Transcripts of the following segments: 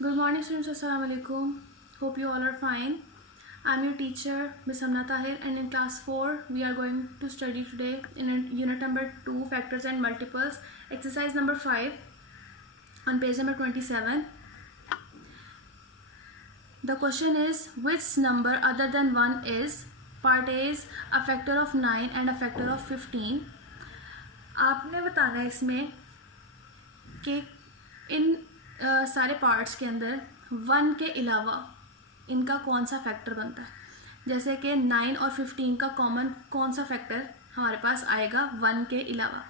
Good morning, students. Assalamu alaikum. Hope you all are fine. I'm your teacher, Ms. Hamna Tahir, and in class 4, we are going to study today in unit number 2, factors and multiples, exercise number 5, on page number 27. The question is, which number other than 1 is? Part A is a factor of 9 and a factor of 15. आपने बताना है इसमें कि इन सारे parts के अंदर 1 के अलावा इनका कौन सा फैक्टर बनता है. जैसे कि 9 और 15 का कॉमन कौन सा फैक्टर हमारे पास आएगा 1 के अलावा.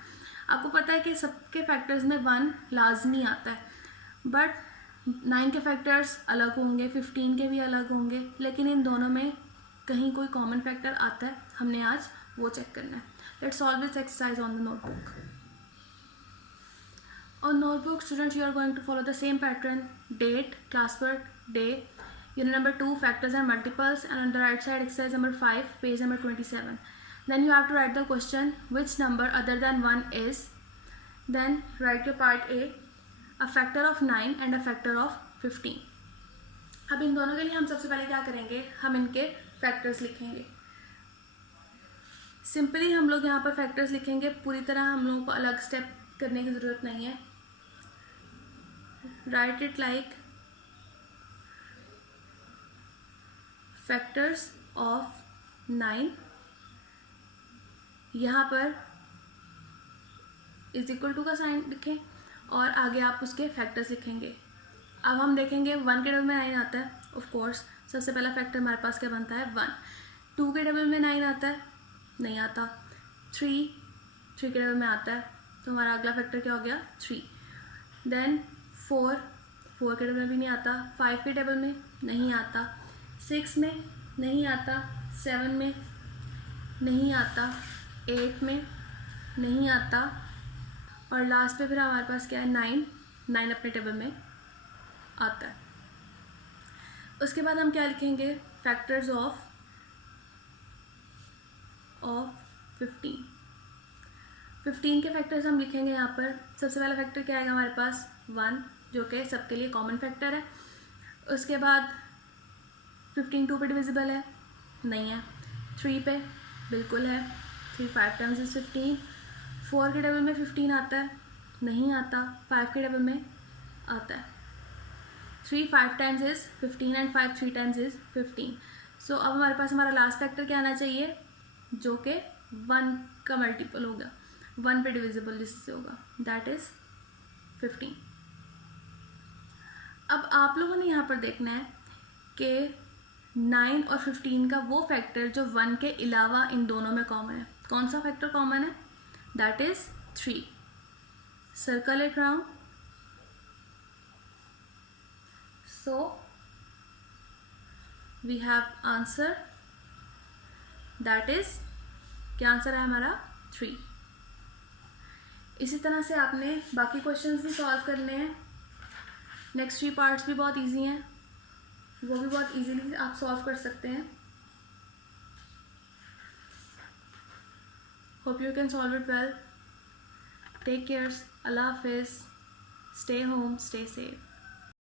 आपको पता है कि सबके फैक्टर्स में 1 लाजमी आता है, बट 9 के फैक्टर्स अलग होंगे, 15 के भी अलग होंगे, लेकिन इन दोनों में कहीं कोई कॉमन फैक्टर आता है. हमने आज वो चेक करना है. Let's solve this exercise on the notebook. On notebook, students, you are going to follow the same pattern: date, classwork, day, unit number 2, factors and multiples, and on the right side, exercise number 5, page number 27. Then you have to write the question, which number other than 1 is. Then write your part A, a factor of 9 and a factor of 15. अब इन दोनों के लिए हम सबसे पहले क्या करेंगे, हम इनके फैक्टर्स लिखेंगे. सिंपली हम लोग यहाँ पर फैक्टर्स लिखेंगे, पूरी तरह हम लोगों को अलग स्टेप करने की ज़रूरत नहीं है. Write it like factors of 9. यहाँ पर इज इक्वल टू का साइन लिखें और आगे आप उसके फैक्टर्स लिखेंगे. अब हम देखेंगे 1 के डबल में 9 आता है. ऑफ कोर्स सबसे पहला फैक्टर हमारे पास क्या बनता है 1. 2 के डबल में 9 आता है, नहीं आता. 3 के डबल में आता है, तो हमारा अगला फैक्टर क्या हो गया 3. देन 4 के टेबल में भी नहीं आता. 5 के टेबल में नहीं आता. 6 में नहीं आता. 7 में नहीं आता. 8 में नहीं आता. और लास्ट पे फिर हमारे पास क्या है 9 अपने टेबल में आता है. उसके बाद हम क्या लिखेंगे, फैक्टर्स ऑफ 15 के फैक्टर्स हम लिखेंगे. यहाँ पर सबसे पहला फैक्टर क्या आएगा हमारे पास 1, जो कि सबके लिए कॉमन फैक्टर है. उसके बाद 15 2 पे डिविजिबल है, नहीं है. 3 पे बिल्कुल है, 3 5 टाइम्स इज 15. 4 के टेबल में 15 आता है, नहीं आता. 5 के टेबल में आता है. 3 5 times is 15 and 5 3 times is 15. सो अब हमारे पास हमारा लास्ट फैक्टर क्या आना चाहिए, जो कि 1 का मल्टीपल होगा, 1 पे डिविजिबल जिससे होगा, दैट इज 15. अब आप लोगों ने यहाँ पर देखना है कि 9 और 15 का वो फैक्टर जो 1 के अलावा इन दोनों में कॉमन है. कौन सा फैक्टर कॉमन है, that is 3. Circle it round. So we have answer, that is, क्या आंसर है हमारा 3. इसी तरह से आपने बाकी क्वेश्चंस भी सॉल्व करने हैं. नेक्स्ट 3 पार्ट्स भी बहुत इजी हैं, वो भी बहुत इजीली आप सॉल्व कर सकते हैं. Hope you can solve it well. Take care. अल्लाह हाफिज़. Stay home, stay safe.